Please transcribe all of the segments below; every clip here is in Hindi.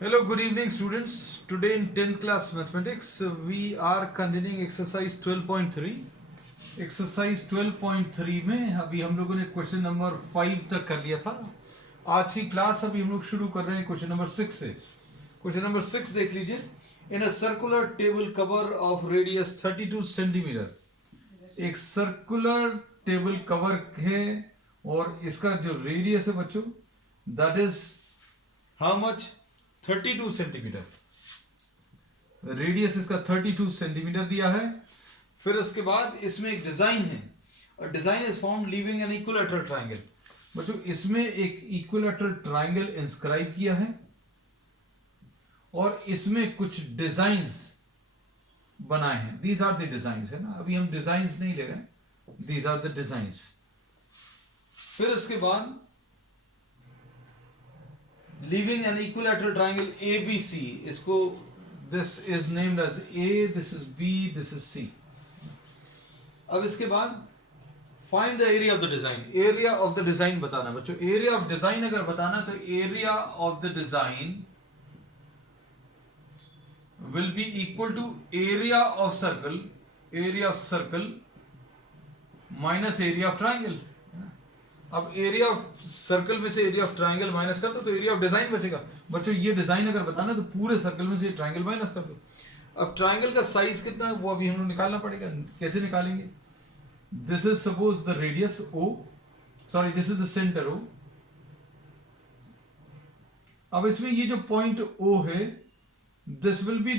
Hello, good evening, students. Today in 10th class mathematics, we are continuing exercise 12.3. Exercise 12.3 में अभी हम लोगों ने क्वेश्चन नंबर 5 तक कर लिया था. आज की क्लास अभी हम लोग शुरू कर रहे हैं क्वेश्चन नंबर 6 से. क्वेश्चन नंबर 6 देख लीजिए. In a circular table cover of radius 32 centimetre. एक सर्कुलर टेबल कवर है और इसका जो रेडियस है बच्चों, that is how much? 32 centimetre. Radius इसका 32 सेंटीमीटर दिया है. फिर उसके बाद इसमें एक डिजाइन है. Design is form leaving an equilateral triangle. बच्चों इसमें एक इक्विलैटरल ट्रायंगल इंस्क्राइब किया है और इसमें कुछ डिजाइंस बनाए हैं. दीज आर द डिजाइंस है ना. अभी हम डिजाइंस नहीं ले रहे हैं. These are the designs. फिर उसके बाद leaving an equilateral triangle ABC. इसको this is named as A, this is B, this is C. अब इसके बाद find the area of the design. Area of the design बताना बच्चों. एरिया ऑफ डिजाइन अगर बताना तो area of the design will be equal to area of circle. Area of circle minus area of triangle. अब एरिया ऑफ सर्कल में से एरिया ऑफ ट्राइंगल माइनस कर दो तो एरिया ऑफ डिजाइन बचेगा. बच्चों ये डिजाइन अगर बताना तो पूरे सर्कल में से ट्राइंगल माइनस कर दो. अब ट्राइंगल का साइज कितना है वो अभी हम लोग निकालना पड़ेगा. कैसे निकालेंगे? This is suppose the radius O, sorry this is the centre O. अब इसमें ये जो पॉइंट O है, this will be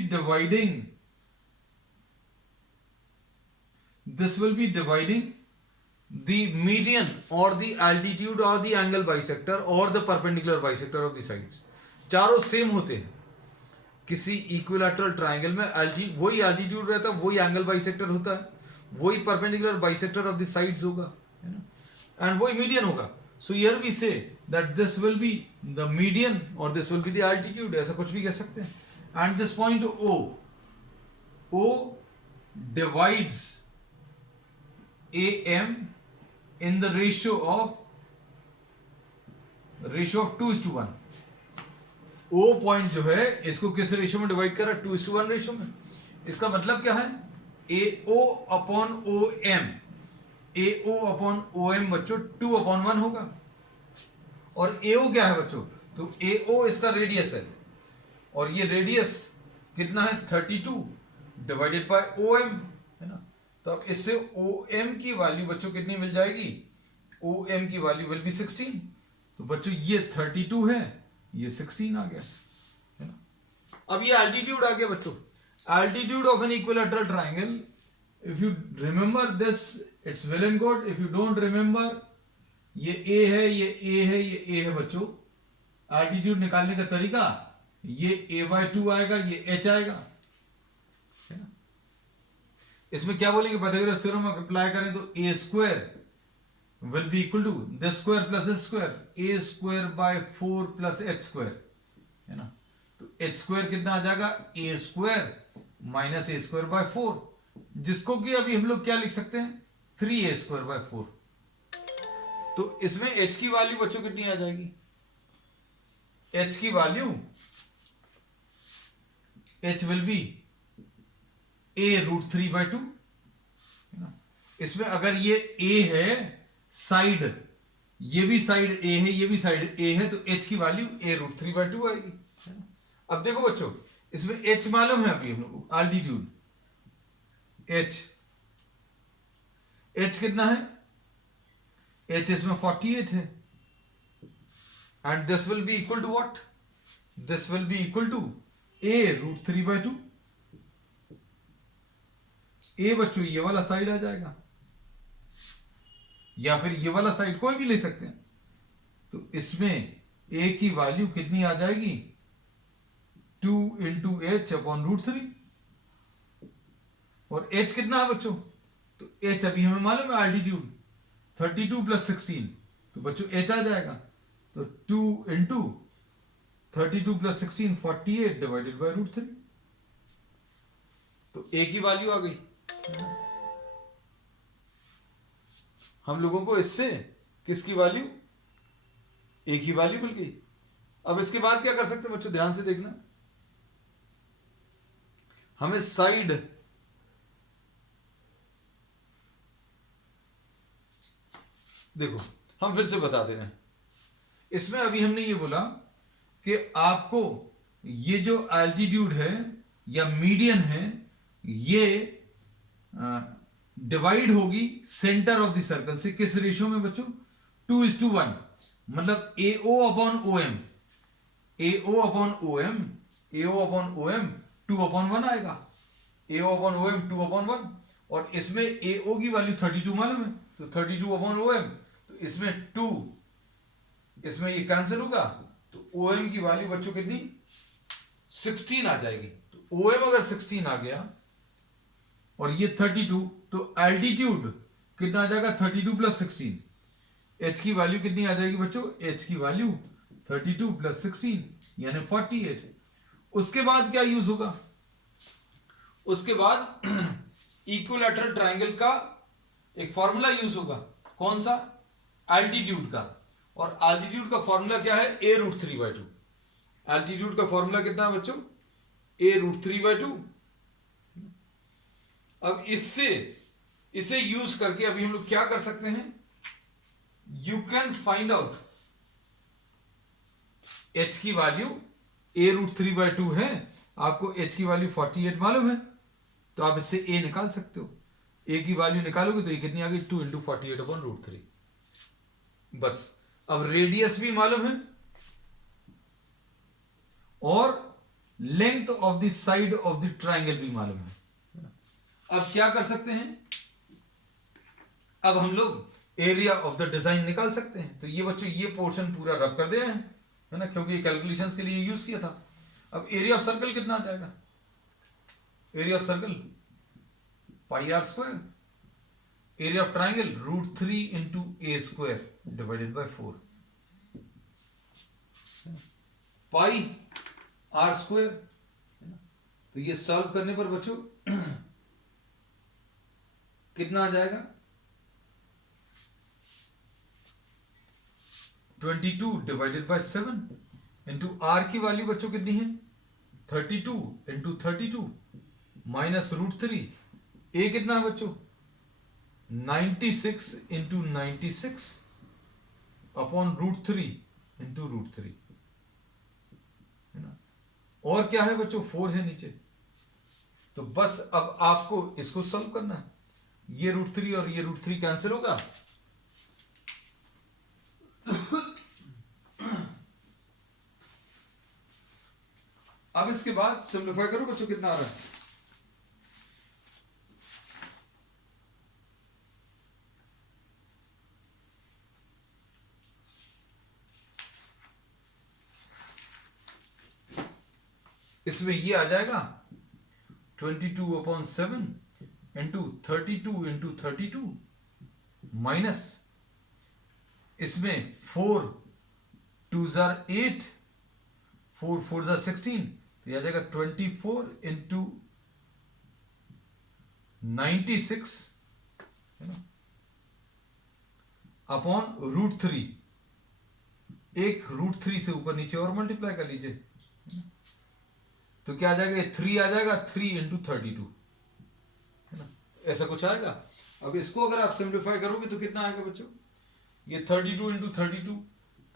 dividing the median or the altitude or the angle bisector or the perpendicular bisector of the sides. चारों सेम होते हैं. किसी इक्विलैटरल ट्रायंगल में वही एल्टीट्यूड रहता है, वही एंगल बाइसेक्टर होता है, वही perpendicular bisector of the sides होगा, है ना, एंड वही मीडियन होगा. So here we say that this will be the median और this will be the altitude. ऐसा कुछ भी कह सकते हैं. And this point O divides AM in the ratio of 2:1. O point जो है इसको किस रेशियो में डिवाइड कर रहा है? 2:1 रेशियो में. इसका मतलब क्या है? AO upon OM. AO upon OM बच्चों 2/1 होगा. और AO क्या है बच्चों? तो AO इसका रेडियस है और ये रेडियस कितना है? 32 डिवाइडेड बाय OM, है ना. तो अब इससे OM की वैल्यू बच्चों कितनी मिल जाएगी? OM की वैल्यू विल बी 16. तो बच्चों ये 32 है, ये 16 आ गया, है ना. अब ये एल्टीट्यूड आ गया बच्चों. Altitude of an equilateral triangle. If you remember this it's well and good. If you don't remember, ये A है, ये A है, ये A है बच्चों. एल्टीट्यूड निकालने का तरीका, ये A/2 आएगा, ये H आएगा. इसमें क्या बोलेंगे? पाइथागोरस थ्योरम अप्लाई करें तो A square will be equal to this square plus this square. A square by 4 plus H square, है ना. तो H स्क्वायर कितना आ जाएगा? A square minus A square by 4, जिसको कि अभी हम लोग क्या लिख सकते हैं? 3A square by 4. तो इसमें H की वैल्यू बच्चों कितनी आ जाएगी? H की value H will be A√3/2. इसमें अगर ये A है साइड, ये भी साइड A है, ये भी साइड A है, तो H की वैल्यू A√3/2 आएगी. अब देखो बच्चों, इसमें H मालूम है अभी हम लोग को, एल्टीट्यूड H कितना है? H इसमें 48 है. And this will be equal to what? This will be equal to A√3/2. A बच्चों ये वाला साइड आ जाएगा या फिर ये वाला साइड, कोई भी ले सकते हैं. तो इसमें A की वैल्यू कितनी आ जाएगी? 2 इंटू H अपॉन √3. और H कितना है बच्चों? तो H अभी हमें मालूम है एल्टीट्यूड 32 प्लस 16. तो बच्चों H आ जाएगा. तो 2 इंटू 32 प्लस 16 48 डिवाइडेड बाय √3. तो A की वैल्यू आ गई. हम लोगों को इससे किसकी वैल्यू? A की वैल्यू मिल गई. अब इसके बाद क्या कर सकते हैं बच्चों, ध्यान से देखना, हमें साइड देखो, हम फिर से बता दे रहे हैं, इसमें अभी हमने ये बोला कि आपको ये जो एल्टीट्यूड है या मीडियन है, ये डिवाइड होगी सेंटर ऑफ द सर्कल से। किस रेशियो में बच्चों? 2:1। मतलब AO upon OM, AO upon OM, AO upon OM 2/1 आएगा, AO अपॉन OM 2/1। और इसमें AO की वैल्यू 32 मालूम है, तो 32 अपॉन OM, तो इसमें 2, इसमें ये कैंसिल होगा, तो OM की वैल्यू बच्चों कितनी? 16 आ जाएगी। तो OM अगर 16 आ गया और ये 32, तो एल्टीट्यूड कितना आ जाएगा? 32 प्लस 16। H की वैल्यू कितनी आ जाएगी बच्चों? H की वैल्यू 32 प्लस 16 यानी 48। उसके बाद क्या यूज होगा? उसके बाद इक्विलैटरल ट्रायंगल का एक फॉर्मूला यूज होगा। कौन सा? एल्टीट्यूड का। और एल्टीट्यूड का फॉर्मूला क्या है? A√3/2। एल्टीट्यूड का फॉर्मूला कितना है बच्चों? A√3/2। अब इसे यूज करके अभी हम लोग क्या कर सकते हैं? You can find out H की वैल्यू A√3/2 है, आपको H की वैल्यू 48 मालूम है, तो आप इससे A निकाल सकते हो। A की वैल्यू निकालोगे तो ये कितनी आ गई? 2 × 48/√3। बस, अब रेडियस भी मालूम है और length of the side of the triangle भी मालूम है। अब क्या कर सकते हैं? अब हम लोग एरिया ऑफ द डिजाइन निकाल सकते हैं। तो ये बच्चों ये पोर्शन पूरा रब कर दे रहे हैं, है ना, क्योंकि ये कैलकुलेशंस के लिए यूज किया था। अब एरिया ऑफ सर्कल कितना आ जाएगा? Area of circle πr²। Area of triangle √3 × A² divided by 4 πr²। तो ये सॉल्व करने पर बच्चों कितना आ जाएगा? 22 डिवाइडेड बाय 7 इंटू R की वैल्यू बच्चों कितनी है? 32 इंटू 32 माइनस √3। A कितना है बच्चों? 96 इंटू 96 अपॉन √3 इंटू √3, है ना। और क्या है बच्चों? 4 है नीचे। तो बस अब आपको इसको सॉल्व करना है। ये √3 और ये √3 कैंसिल होगा, अब इसके बाद सिंप्लीफाई करो बच्चों, कितना आ रहा है? इसमें ये आ जाएगा 22/7 इंटू 32 इंटू 32 माइनस इसमें 4 2s are 8, 4 4s are 16, तो यह आ जाएगा 24 इंटू 96, है ना, अपॉन √3। एक √3 से ऊपर नीचे और मल्टीप्लाई कर लीजिए, तो क्या आ जाएगा? 3 आ जाएगा, 3 इंटू 32, है ना, ऐसा कुछ आएगा। अब इसको अगर आप सिंप्लीफाई करोगे तो कितना आएगा बच्चों? ये 32 इंटू 32,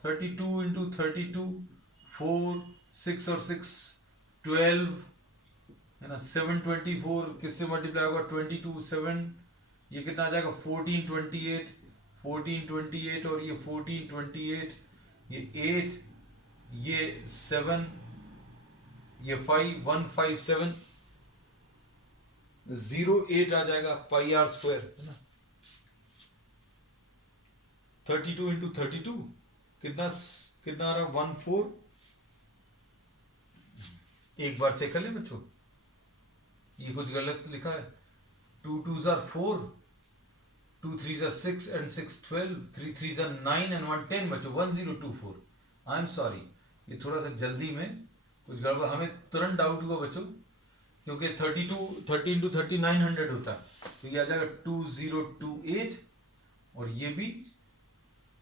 32 इंटू 32, 4 6 और 6 12, है ना, 7 24 किससे मल्टीप्लाई होगा? 22 7, ये कितना आ जाएगा? 14 28, 14 28 और ये 14 28, ये 8, ये 7, ये 5 157 08 आ जाएगा πr², है ना। 32 इंटू 32 कितना कितना आ रहा? 14। एक बार चेक कर ले बच्चों, ये कुछ गलत लिखा है। 2 2s are 4, 2 3s are 6 and 6 12, 3 3s are 9 and 1 10 बच्चों, 1024। आई एम सॉरी, ये थोड़ा सा जल्दी में कुछ गड़बड़, हमें तुरंत डाउट हुआ बच्चों, क्योंकि 30 इंटू 30 900 होता है, तो ये आ जाएगा 2028 और ये भी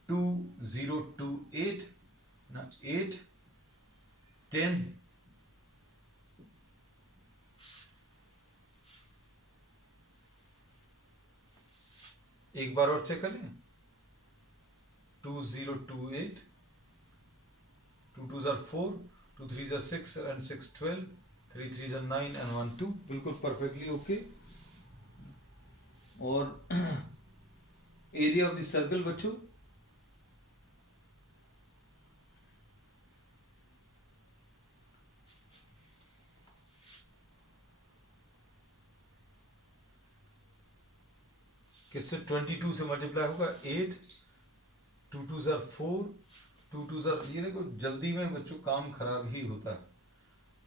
2028 ना 8 10, एक बार और चेक कर लें, 2028, 2 2s are 4, 2 3s are 6 and 6 12, 3 3s are 9 and 1 2, बिल्कुल परफेक्टली ओके। और एरिया ऑफ द सर्कल बच्चों, किससे 22 से मल्टीप्लाई होगा, 8, 2 2s are 4, 2 2s are, ये देखो जल्दी में बच्चों काम खराब ही होता है,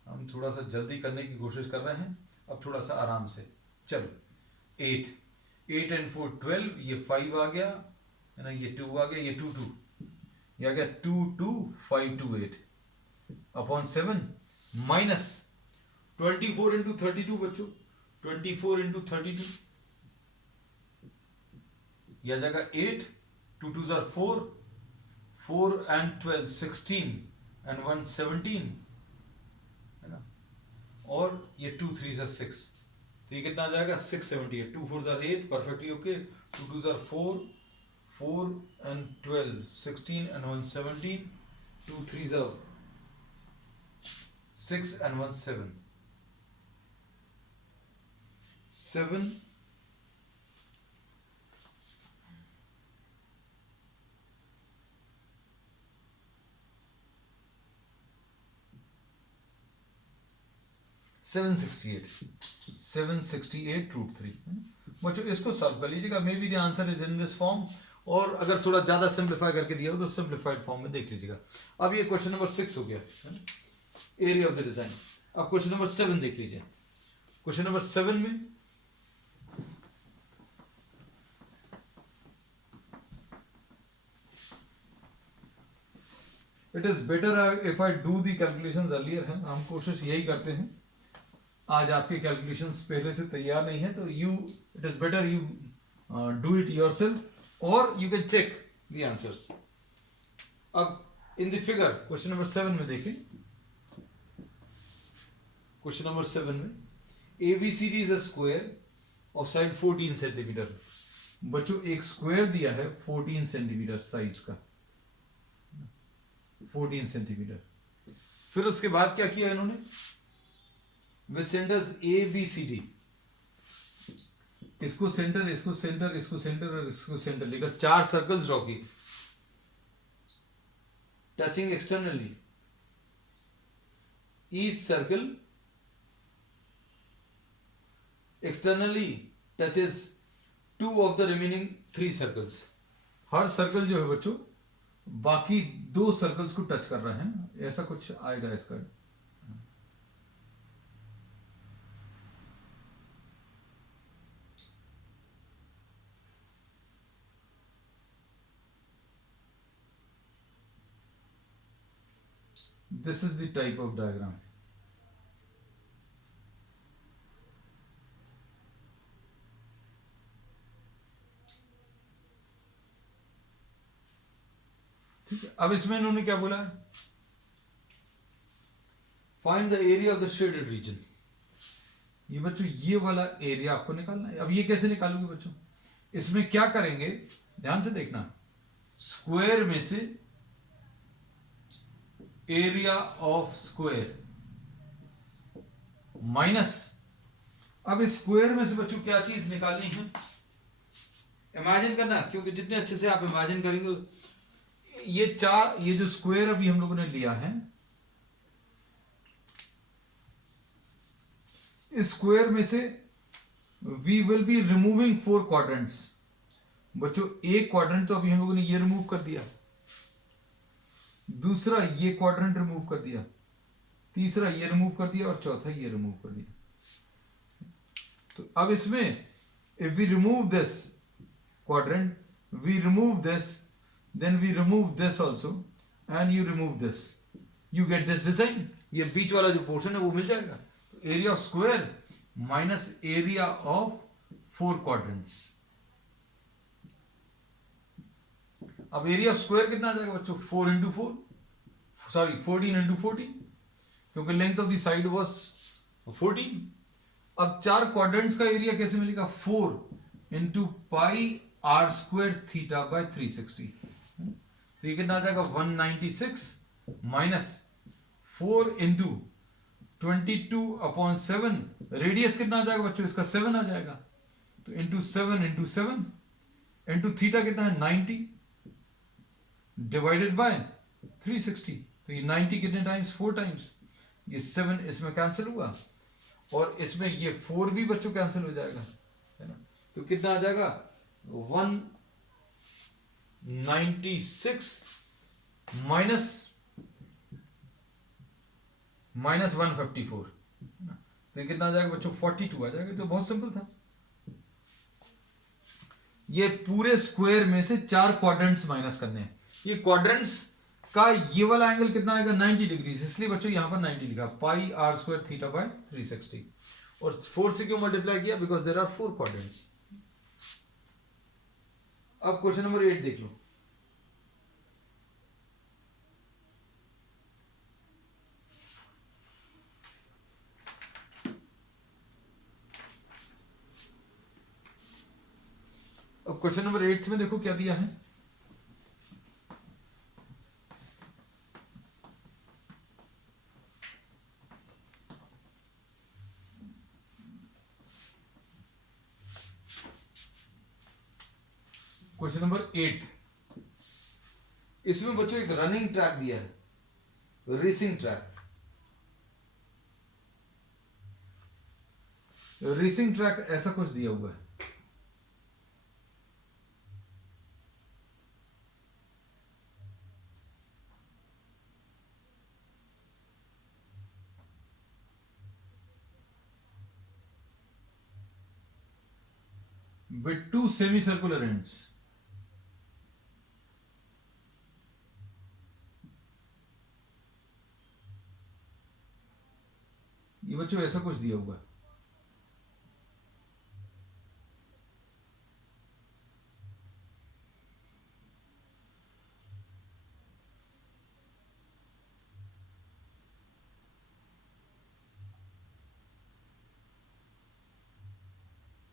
हम थोड़ा सा जल्दी करने की कोशिश कर रहे हैं, अब थोड़ा सा आराम से। चलो 8 and 4 12, ये 5 आ गया है ना, ये 2 आ गया, ये 2 2, ये आ गया 2 2 5 2 8 अपॉन 7 माइनस 24 इंटू 32 बच्चों, 24 इंटू 32, यह आ जाएगा 8, 2 2s are 4, 4 and 12 16 and 1 17 है ना, और ये 2 3s are 6, तो ये कितना आ जाएगा 678, 2 4s are 8, perfectly okay, 2 2s are 4, 4 and 12 16 and 1 17, 2 3s are 6 and 1 7, 7 768 root 3। बच्चों इसको सॉल्व कर लीजिएगा, may be the answer is in this form, और अगर थोड़ा ज्यादा सिंप्लीफाई करके दिया हो तो सिंप्लीफाइड फॉर्म में देख लीजिएगा। अब ये क्वेश्चन नंबर 6 हो गया एरिया ऑफ द डिजाइन। अब क्वेश्चन नंबर 7 देख लीजिए। क्वेश्चन नंबर 7 में it is better if I do the calculations earlier है, हम कोशिश यही करते हैं, आज आपके कैलकुलेशंस पहले से तैयार नहीं है तो you it is better you do it yourself और you can check the answers. अब in the figure question number 7 में देखें, क्वेश्चन नंबर 7 में ABCD is a square of side 14 centimetre. बच्चों एक स्क्वायर दिया है 14 सेंटीमीटर साइज का, 14 सेंटीमीटर। फिर उसके बाद क्या किया इन्होंने, विद सेंटर्स ABCD, इसको सेंटर, इसको सेंटर, इसको सेंटर और इसको सेंटर लेकर 4 सर्कल्स ड्रॉ किए, touching externally. Each circle externally touches 2 of the remaining 3 circles. Her circle जो है बच्चों बाकी 2 सर्कल्स को टच कर रहे हैं, ऐसा कुछ आएगा इसका। This is the type of diagram. ठीक है, अब इसमें इन्होंने क्या बोला है, find the area of the shaded region. ये बच्चों ये वाला एरिया आपको निकालना है। अब ये कैसे निकालोगे बच्चों, इसमें क्या करेंगे ध्यान से देखना, स्क्वायर में से एरिया ऑफ स्क्वायर माइनस, अब इस स्क्वायर में से बच्चों क्या चीज निकालनी है, इमेजिन करना, क्योंकि जितने अच्छे से आप इमेजिन करेंगे, ये जो स्क्वायर अभी हम लोगों ने लिया है, इस स्क्वायर में से we will be removing 4 quadrants. बच्चों एक क्वाड्रेंट तो अभी हम लोगों ने ये रिमूव कर दिया, दूसरा ये क्वाड्रेंट रिमूव कर दिया, तीसरा ये रिमूव कर दिया और चौथा ये रिमूव कर दिया। तो अब इसमें if we remove this quadrant, we remove this, then we remove this also and you remove this, you get this design। ये बीच वाला जो पोर्शन है वो मिल जाएगा। Area of square minus area of 4 quadrants. अब एरिया ऑफ स्क्वायर कितना आ जाएगा बच्चों, 4 इंटू 4, सॉरी 14 इंटू 14, क्योंकि length of the side was 14। अब 4 क्वाड्रेंट्स का एरिया कैसे मिलेगा? 4 into pi r square theta by 360। तो ये कितना आ जाएगा? 196 माइनस 4 इंटू 22/7। रेडियस कितना आ जाएगा बच्चों? इसका 7 आ जाएगा। तो इंटू 7 इंटू 7 इंटू थीटा कितना है? 90 डिवाइडेड बाय 360। तो ये 90 कितने टाइम्स? 4 टाइम्स। ये 7 इसमें कैंसिल हुआ और इसमें ये 4 भी बच्चों कैंसिल हो जाएगा, है ना। तो कितना आ जाएगा? 196 माइनस 154। तो ये कितना आ जाएगा बच्चों? 42 आ जाएगा। तो बहुत सिंपल था। ये पूरे स्क्वायर में से 4 क्वाड्रेंट्स माइनस करने हैं। ये क्वाड्रेंट्स का ये वाला एंगल कितना आएगा? 90 डिग्री। इसलिए बच्चों यहां पर 90 लिखा, pi r square theta by 360। और 4 से क्यों मल्टीप्लाई किया? Because there are 4 quadrants. अब क्वेश्चन नंबर 8 देख लो। अब क्वेश्चन नंबर 8 में देखो क्या दिया है। क्वेश्चन नंबर 8, इसमें बच्चों एक रनिंग ट्रैक दिया है, रेसिंग ट्रैक। रेसिंग ट्रैक ऐसा कुछ दिया हुआ है। with 2 semicircular ends. ये बच्चों ऐसा कुछ दिया हुआ है।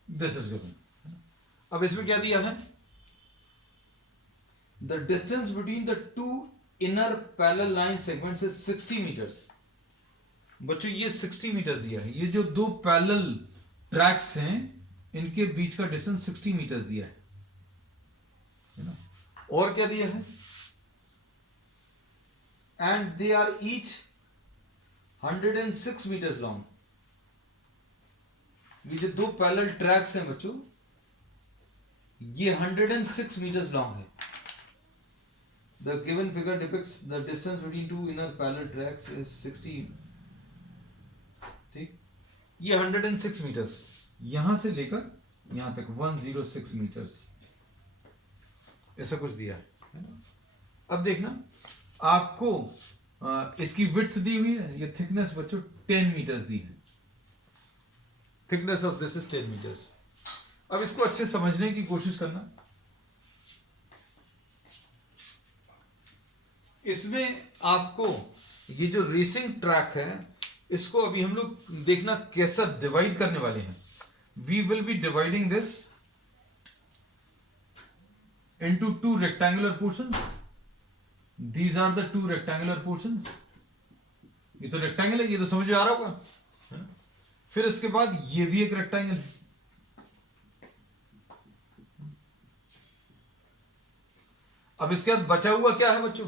This is given. अब इसमें क्या दिया है? The distance between the two inner parallel line segments is 60 meters. बच्चों ये 60 मीटर दिया है। ये जो दो पैरेलल ट्रैक्स हैं इनके बीच का डिस्टेंस 60 मीटर्स दिया है ना। और क्या दिया है? And they are each 106 metres long. ये जो दो पैरेलल ट्रैक्स हैं बच्चों ये 106 मीटर्स लॉन्ग है। The given figure depicts the distance between two inner parallel tracks is 60। ठीक, ये 106 मीटर्स यहां से लेकर यहां तक 106 मीटर्स ऐसा कुछ दिया है ना। अब देखना आपको इसकी विड्थ दी हुई है, ये थिकनेस बच्चों 10 मीटर्स दी है। Thickness of this is 10 metres. अब इसको अच्छे समझने की कोशिश करना। इसमें आपको ये जो रेसिंग ट्रैक है इसको अभी हम लोग देखना कैसा डिवाइड करने वाले हैं। We will be dividing this into 2 rectangular portions. These are the 2 rectangular portions. ये तो रेक्टेंगल है, ये तो समझ में आ रहा होगा, है ना। फिर इसके बाद ये भी एक रेक्टेंगल है। अब इसके बाद बचा हुआ क्या है बच्चों?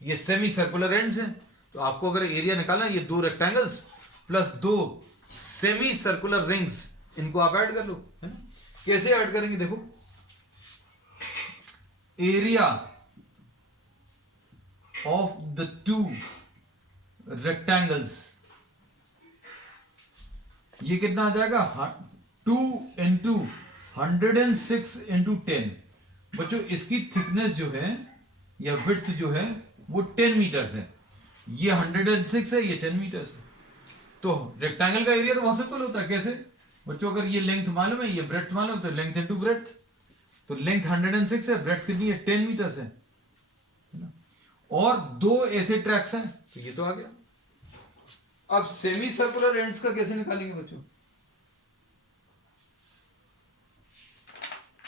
ये सेमी सर्कुलर एंड्स हैं। तो आपको अगर एरिया निकालना है ये 2 rectangles plus 2 semi circular rings, इनको आप ऐड कर लो, है ना। कैसे ऐड करेंगे देखो। एरिया ऑफ द 2 रेक्टेंगल्स ये कितना आ जाएगा? 2 इंटू 106 इंटू 10। बच्चों इसकी थिकनेस जो है या विड्थ जो है वो 10 मीटर्स है। ये 106 है, ये 10 मीटर्स है। तो रेक्टेंगल का एरिया तो बहुत सिंपल होता है। कैसे बच्चों? अगर ये लेंथ मालूम है, ये ब्रेड्थ मालूम, तो लेंथ इनटू ब्रेड्थ। तो लेंथ 106 है, ब्रेड्थ कितनी है? 10 मीटर्स है ना। और 2 ऐसे ट्रैक्स हैं तो ये तो आ गया। अब सेमी सर्कुलर एंड्स का कैसे निकालेंगे बच्चों?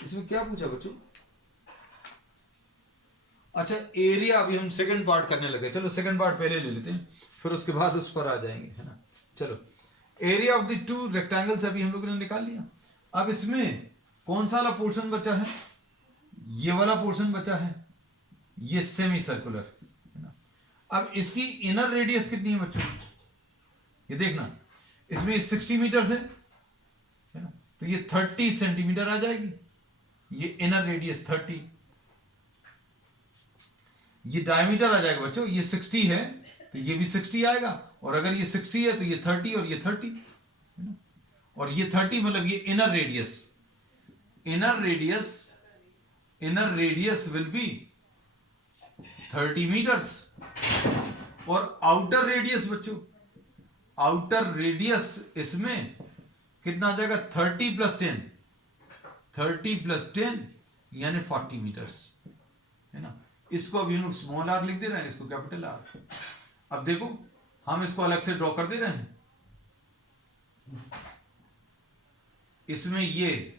इसमें क्या पूछा बच्चों? अच्छा, एरिया अभी हम सेकंड पार्ट करने लगे, चलो सेकंड पार्ट पहले ले लेते हैं, फिर उसके बाद उस पर आ जाएंगे, है ना। चलो, area of the two rectangles अभी हम लोगों ने निकाल लिया। अब इसमें कौन सा वाला पोर्शन बचा है? ये वाला पोर्शन बचा है, ये सेमी सर्कुलर, है ना। अब इसकी इनर रेडियस कितनी है बच्चों? ये देखना, इसमें 60 मीटर है ना, तो ये 30 सेंटीमीटर आ जाएगी, ये इनर रेडियस 30, ये डायमीटर आ जाएगा बच्चों, ये 60 है तो ये भी 60 आएगा, और अगर ये 60 है तो ये 30 और ये 30, है ना। और ये 30 मतलब ये inner radius, inner radius will be 30 metres. और आउटर रेडियस बच्चों, आउटर रेडियस इसमें कितना आ जाएगा? 30 प्लस 10, 30 प्लस 10 यानी 40 मीटर्स, है ना। इसको अभी हम लोग स्मॉल आर लिख दे रहे हैं, इसको कैपिटल आर। अब देखो, हम इसको अलग से ड्रॉ कर दे रहे हैं। इसमें ये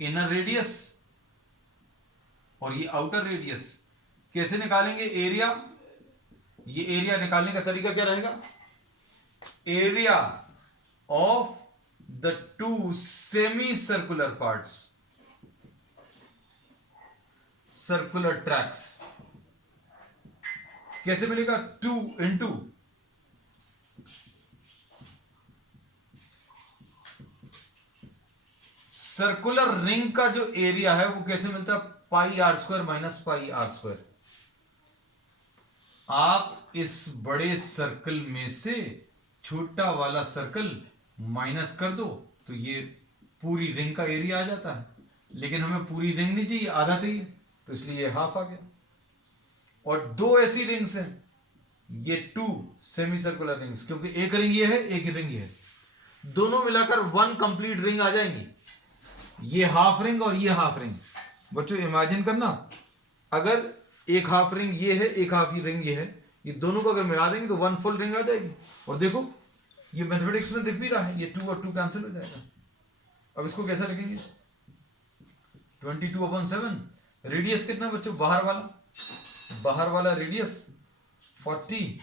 इनर रेडियस और ये आउटर रेडियस, कैसे निकालेंगे एरिया? ये एरिया निकालने का तरीका क्या रहेगा? Area of the two semi circular parts, circular tracks, कैसे मिलेगा? 2 इंटू सर्कुलर रिंग का जो एरिया है वो कैसे मिलता है? Pi r square minus pi r square. आप इस बड़े सर्कल में से छोटा वाला सर्कल माइनस कर दो तो ये पूरी रिंग का एरिया आ जाता है, लेकिन हमें पूरी रिंग नहीं चाहिए, आधा चाहिए, तो इसलिए ये हाफ आ गया। और दो ऐसी रिंग्स हैं, ये 2 सेमी सर्कुलर रिंग्स, क्योंकि एक रिंग ये है, एक रिंग ये है, दोनों मिलाकर 1 कंप्लीट रिंग आ जाएंगी। ये हाफ रिंग और ये हाफ रिंग। बच्चों इमेजिन करना, अगर एक हाफ रिंग ये है, एक हाफ रिंग ये है, ये दोनों को अगर मिला देंगे तो 1 फुल रिंग आ जाएगी। और देखो, ये मैथमेटिक्स में दिख भी रहा है, ये 2 और 2 कैंसिल हो जाएगा। अब इसको कैसा लिखेंगे? 22/7। रेडियस कितना बच्चों? बाहर वाला रेडियस 40।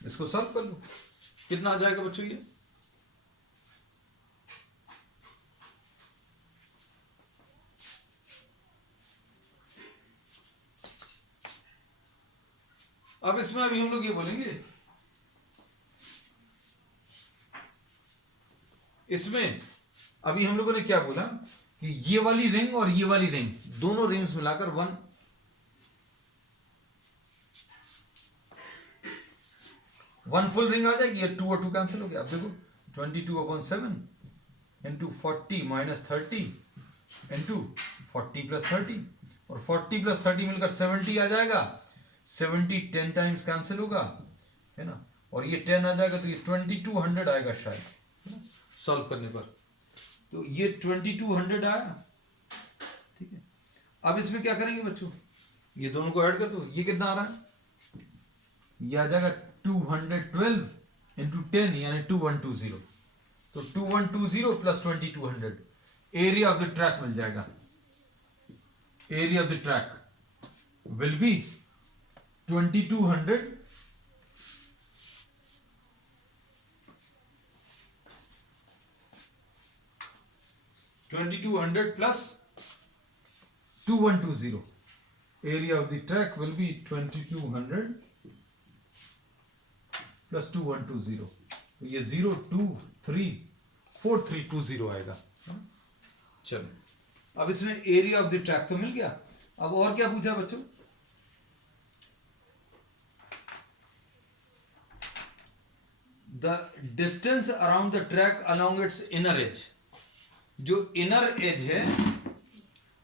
इसको सॉल्व कर लो, कितना आ जाएगा बच्चों? ये अब इसमें अभी हम लोग ये बोलेंगे, इसमें अभी हम लोगों ने क्या बोला कि ये वाली रिंग और ये वाली रिंग, दोनों रिंग्स मिलाकर 1 फुल रिंग आ जाएगी। ये 2 और 2 कैंसिल हो गया। अब देखो, 22/7 इंटू 40 माइनस 30 इंटू 40 प्लस 30, और 40 प्लस 30 मिलकर 70 आ जाएगा। 70 10 टाइम्स कैंसिल होगा, है ना, और ये 10 आ जाएगा, तो ये 2200 आएगा शायद सॉल्व करने पर। तो ये 2200 आया, ठीक है। अब इसमें क्या करेंगे बच्चों? ये दोनों को ऐड कर दो, ये कितना आ रहा है? ये आ जाएगा 212 इंटू 10 यानी 2120। तो 2120 प्लस 2200, एरिया ऑफ द ट्रैक मिल जाएगा। Area of the track will be 2200 plus 2120. Area of the track will be 2200 plus 2120. तो ये 0234320 आएगा। चलो, अब इसमें एरिया ऑफ द ट्रैक तो मिल गया। अब और क्या पूछा बच्चों? The distance around the track along it's inner as. जो इनर एज है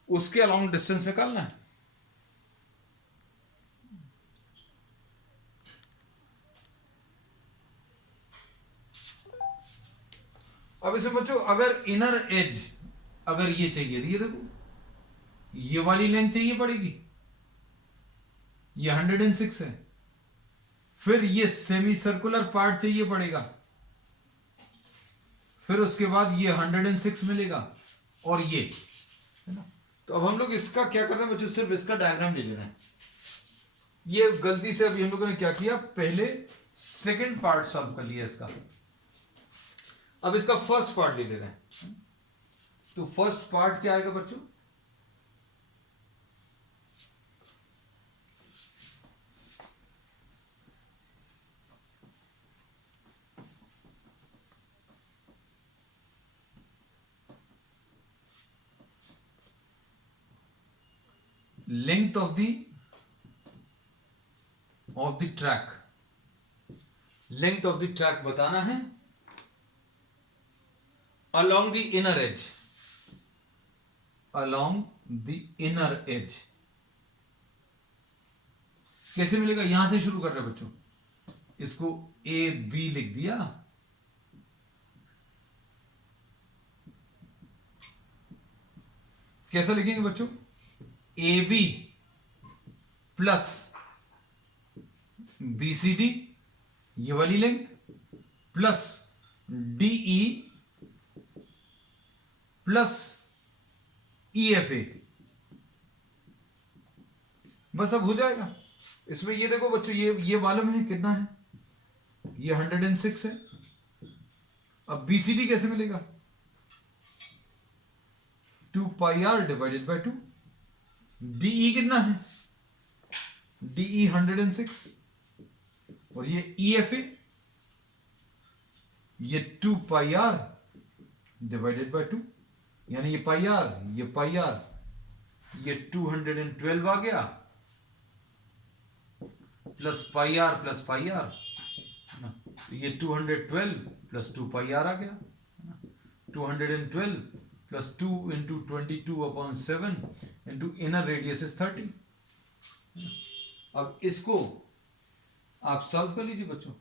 उसके अलोंग डिस्टेंस निकालना है। अब इसे बच्चों, अगर इनर एज अगर ये चाहिए, ये देखो, ये वाली लेंथ चाहिए पड़ेगी, ये 106 है, फिर ये सेमी सर्कुलर पार्ट चाहिए पड़ेगा, फिर उसके बाद ये 106 मिलेगा और ये, है ना। तो अब हम लोग इसका क्या कर रहे हैं बच्चों, सिर्फ इसका डायग्राम ले ले रहे हैं। ये गलती से अभी हम लोगों ने क्या किया, पहले सेकंड पार्ट सॉल्व कर लिया इसका, अब इसका फर्स्ट पार्ट ले ले रहे हैं। तो फर्स्ट पार्ट क्या आएगा बच्चों, length of the track, length of the track बताना है along the inner edge, along the inner edge। कैसे मिलेगा, यहां से शुरू कर रहे हैं बच्चों, इसको ए बी लिख दिया, कैसा लिखेंगे बच्चों, A B plus B C D, ये वाली length, plus D E plus E F A, बस अब हो जाएगा। इसमें ये देखो बच्चों, ये मालूम है कितना है, ये 106 है। अब बीसीडी कैसे मिलेगा, 2 पाई आर डिवाइडेड बाय 2। डीई कितना है, डीई 106, और ये ई एफ ए, ये 2 पाई आर डिवाइडेड बाय 2, यानी ये पाई आर, ये पाई आर, ये 212 आ गया, plus pi r plus pi r, तो ये 212 प्लस 2 पाई आर आ गया, 212 plus 2 into 22/7 into inner radius is 30। अब इसको आप सॉल्व कर लीजिए बच्चों,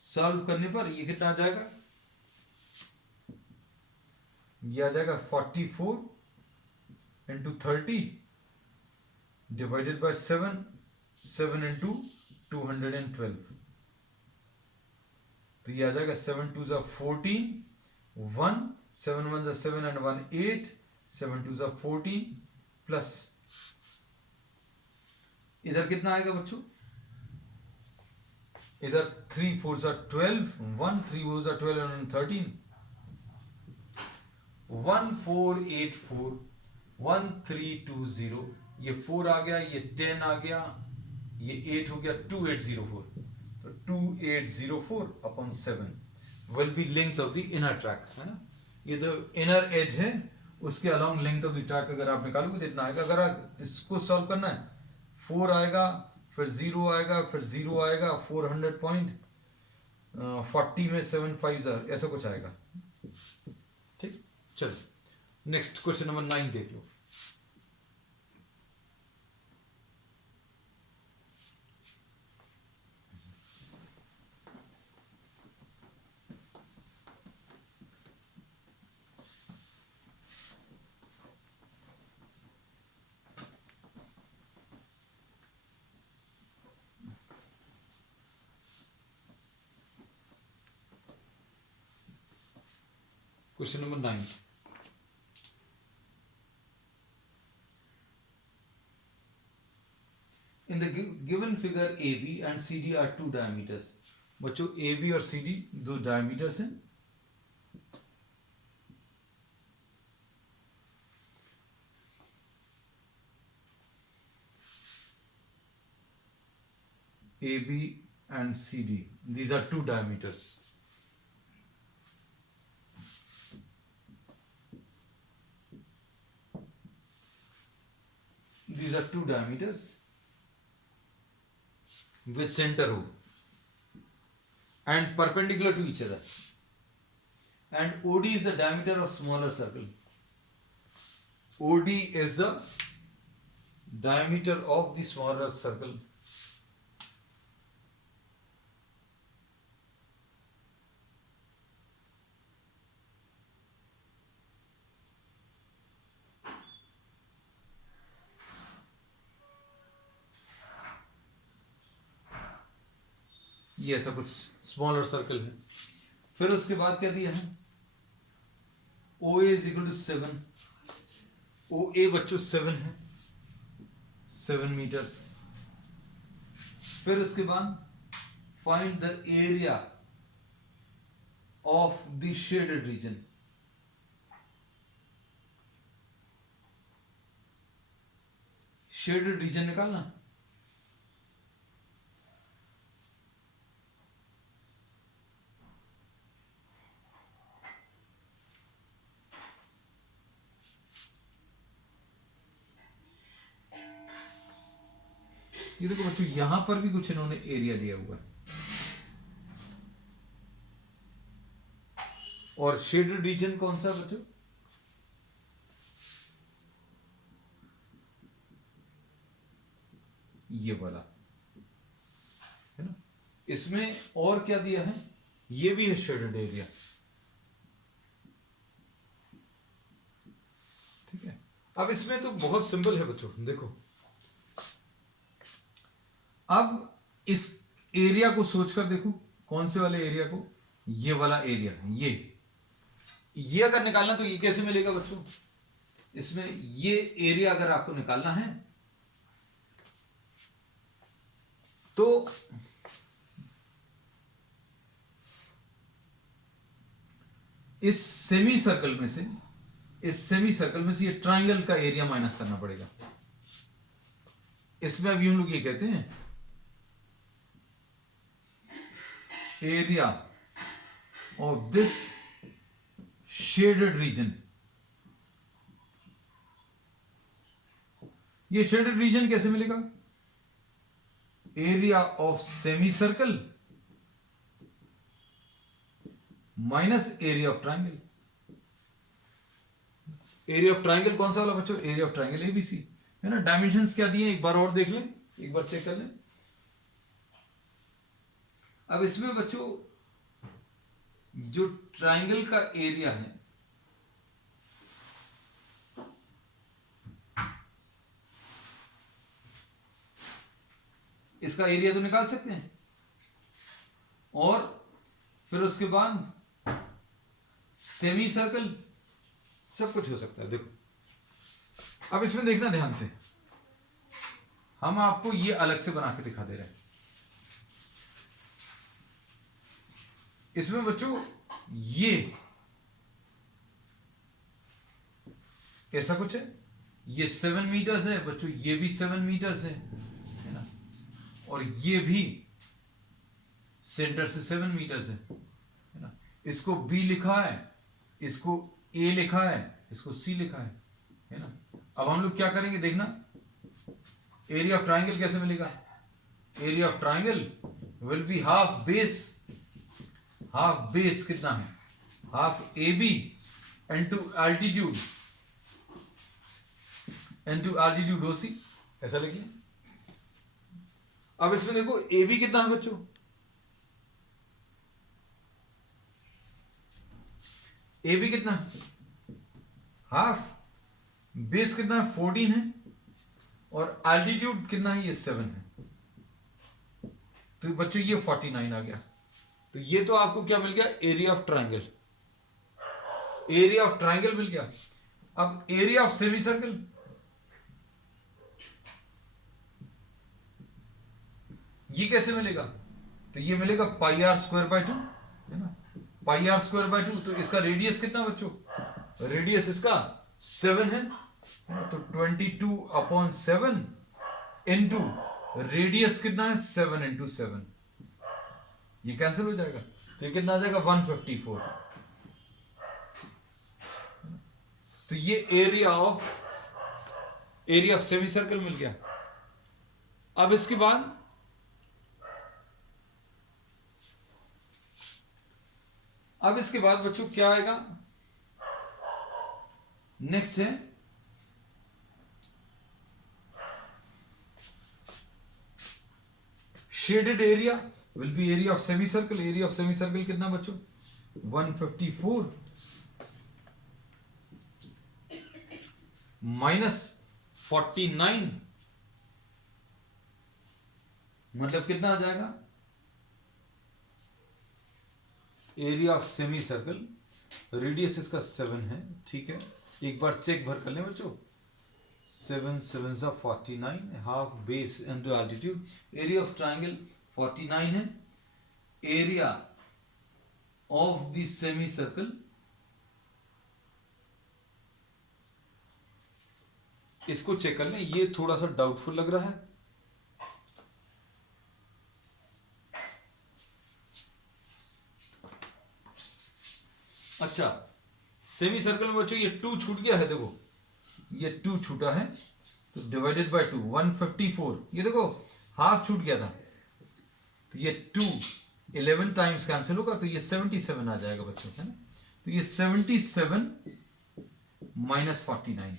सॉल्व करने पर ये कितना आ जाएगा, ये आ जाएगा 44 इंटू 30 डिवाइडेड बाय 7, 7 इंटू 212, तो ये आ जाएगा 7 2 14, 1 7 1 7 and 1 8, 7 2 14 प्लस इधर कितना आएगा बच्चों, इधर 3 4 12, 1 3 4 12 and 13, 1484 1320, ये 4 आ गया, ये 10 आ गया, ये 8 हो गया, 2804, तो 2804/7 will be length of the inner track, है ना। ये जो इनर एज है उसके along length of the track अगर आप निकालोगे तो इतना आएगा। अगर आप इसको सॉल्व करना है, 4 आएगा, फिर 0 आएगा, फिर 0 आएगा, 400 पॉइंट 40 में 7 5 ऐसा कुछ आएगा। ठीक, चलो नेक्स्ट क्वेश्चन नंबर 9 देख लो। Question number 9. In the given figure AB and CD are two diameters. बच्चों AB और CD दो diameters हैं। AB and CD, these are two diameters. These are two diameters with center O and perpendicular to each other. And OD is the diameter of smaller circle. OD is the diameter of the smaller circle. ये ऐसा कुछ स्मॉलर सर्कल है। फिर उसके बाद क्या दिया है, ओ ए इज इक्वल टू 7, ओ ए बच्चों 7 है, 7 मीटर्स। फिर उसके बाद find the area of the shaded region. Shaded region निकालना। ये देखो बच्चों, यहां पर भी कुछ इन्होंने एरिया दिया हुआ है, और शेडेड रीजन कौन सा बच्चों, ये वाला है ना। इसमें और क्या दिया है, ये भी है शेडेड एरिया, ठीक है। अब इसमें तो बहुत सिंपल है बच्चों, देखो अब इस एरिया को सोचकर देखो, कौन से वाले एरिया को, ये वाला एरिया, ये अगर निकालना तो ये कैसे मिलेगा बच्चों, इसमें ये एरिया अगर आपको निकालना है तो इस सेमी सर्कल में से, ये ट्राइंगल का एरिया माइनस करना पड़ेगा। इसमें अभी हम लोग ये कहते हैं area of this shaded region. ये शेडेड रीजन कैसे मिलेगा, area of semi circle minus area of triangle. Area of triangle कौन सा वाला बच्चों, एरिया ऑफ ट्राइंगल एबीसी, है ना। डायमेंशंस क्या दिए एक बार और देख लें, एक बार चेक कर लें। अब इसमें बच्चों जो ट्राइंगल का एरिया है, इसका एरिया तो निकाल सकते हैं, और फिर उसके बाद सेमी सर्कल, सब कुछ हो सकता है। देखो अब इसमें देखना ध्यान से, हम आपको ये अलग से बना के दिखा दे रहे हैं। इसमें बच्चों ये ऐसा कुछ है, ये 7 मीटर्स है बच्चों, ये भी 7 मीटर्स है ना, और ये भी सेंटर से 7 मीटर्स है ना। इसको बी लिखा है, इसको ए लिखा है, इसको सी लिखा है ना। अब हम लोग क्या करेंगे देखना, एरिया ऑफ ट्राइंगल कैसे मिलेगा, area of triangle will be half base कितना है, half A B into altitude O C, ऐसा लिखिए। अब इसमें देखो ए बी कितना है बच्चों, ए बी कितना है, हाफ, बेस कितना है 14 है, और एल्टीट्यूड कितना है, ये 7 है। तो बच्चों ये 49 आ गया। तो ये तो आपको क्या मिल गया, area of triangle, area of triangle मिल गया। अब एरिया ऑफ सेमी सर्कल, ये कैसे मिलेगा, तो ये मिलेगा पाई आर स्क्वायर बाय 2, है ना, पाई आर स्क्वायर बाय 2। तो इसका रेडियस कितना बच्चों, रेडियस इसका 7 है, तो 22/7 इंटू रेडियस कितना है 7 इंटू 7, ये कैंसिल हो जाएगा, तो ये कितना आ जाएगा 154। तो ये एरिया ऑफ सेमी सर्कल मिल गया। अब इसके बाद बच्चों क्या आएगा, नेक्स्ट है shaded area will be area of semi circle. Area of semi circle कितना बच्चों 154 माइनस 49, मतलब कितना आ जाएगा area of semi circle, radius इसका 7 है, ठीक है। एक बार चेक भर कर लें बच्चों, 7 7 49, half base into altitude. Area of triangle 49 है, area of the semi circle इसको चेक कर लें, ये थोड़ा सा डाउटफुल लग रहा है। अच्छा, सेमी सर्कल में बच्चों ये 2 छूट गया है, देखो ये 2 छूटा है, तो डिवाइडेड बाय 2 154, ये देखो हाफ छूट गया था, तो ये 2 11 टाइम्स कैंसिल होगा, तो ये 77 आ जाएगा बच्चों, है ना। तो ये 77 माइनस 49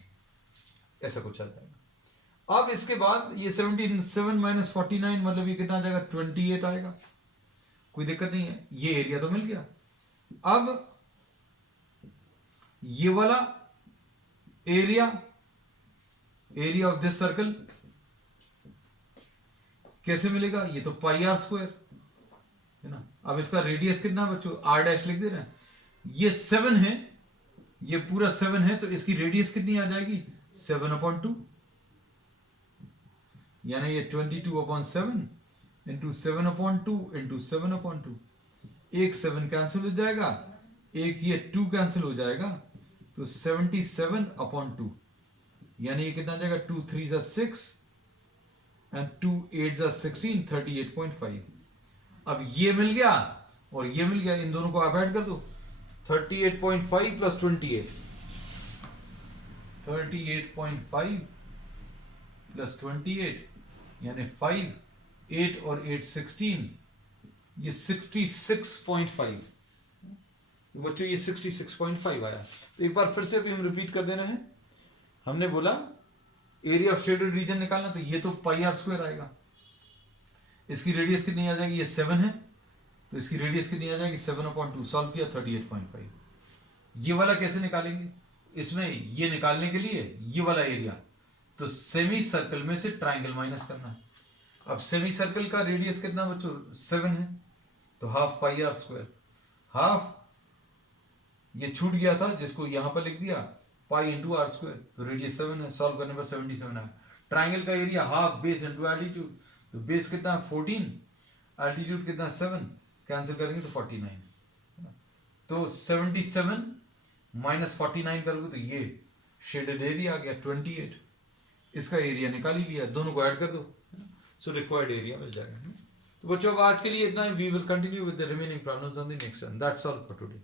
ऐसा कुछ आ जाएगा। अब इसके बाद ये 77 माइनस 49 मतलब ये कितना आ जाएगा, 28 आएगा, कोई दिक्कत नहीं है, ये एरिया तो मिल गया। अब ये वाला एरिया ऑफ दिस सर्कल कैसे मिलेगा, ये तो पाई आर स्क्वायर है ना। अब इसका रेडियस कितना बच्चों, आर डैश लिख दे रहे हैं, ये 7 है, ये पूरा 7 है, तो इसकी रेडियस कितनी आ जाएगी, 7/2, यानी ये 22/7 इंटू 7/2 इंटू 7/2, एक 7 कैंसिल हो जाएगा, एक ये 2 कैंसिल हो जाएगा, तो 77/2, यानी ये कितना जाएगा, 2 3 6 एंड 2 8 16, 38.5। अब ये मिल गया और ये मिल गया, इन दोनों को आप ऐड कर दो, 38.5 प्लस 28, 38.5 प्लस 28 यानी 5, 8 और 8 16, ये 66.5 बच्चों, ये 66.5 आया। तो एक बार फिर से भी हम रिपीट कर देना है, हमने बोला एरिया ऑफ शेडेड रीजन निकालना, तो ये तो पाई आर स्क्वायर आएगा, इसकी रेडियस कितनी आ जाएगी, ये 7 है, तो इसकी रेडियस कितनी आ जाएगी, 7/2, सॉल्व किया 38.5। ये वाला कैसे निकालेंगे, इसमें ये निकालने के लिए ये वाला एरिया, तो सेमी सर्कल में से ट्राइंगल माइनस करना है। अब सेमी सर्कल का रेडियस कितना बच्चों, 7 है, तो half pi r square, half ये छूट गया था जिसको यहां पर लिख दिया पाई इंटू आर स्क्वायर, तो रेडियस 7 है, सॉल्व करने पर 77 है। ट्राइंगल का area half base into altitude, तो बेस कितना 14, एल्टीट्यूड कितना 7, कैंसिल करेंगे तो 49, तो 77 माइनस 49 करोगे तो ये शेडेड एरिया आ गया 28, इसका एरिया निकाल ही लिया, दोनों को ऐड कर दो, सो रिक्वायर्ड एरिया मिल जाएगा। तो बच्चों अब आज के लिए इतना ही, we will continue with the remaining problems on the next one, that's all for today.